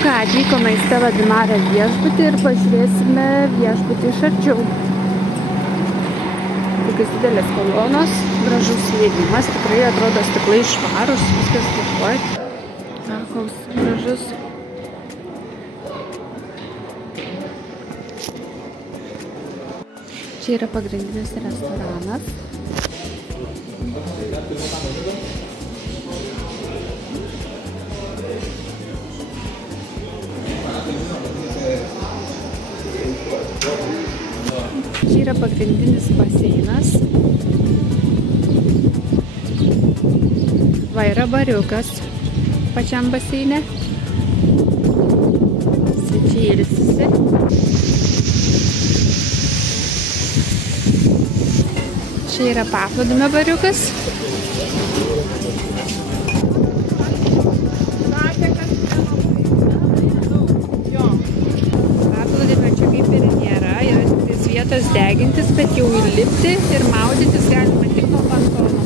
ką, atvykome į Stella di Mare viešbutį ir pažiūrėsime viešbutį iš arčiau. Tokios didelės kolonos, gražus įėjimas, tikrai atrodo stiklai švarus, viskas tvarkoj. Ar koks gražus. Čia yra pagrindinis restoranas. Čia yra pagrindinis baseinas. Va, yra bariukas pačiam baseine. Svečiai ilsisi. Čia yra paplūdimio bariukas. Paplūdimio čia kaip ir nėra, yra vietos degintis, bet jau įlipti ir maudytis galima tik nuo balkono.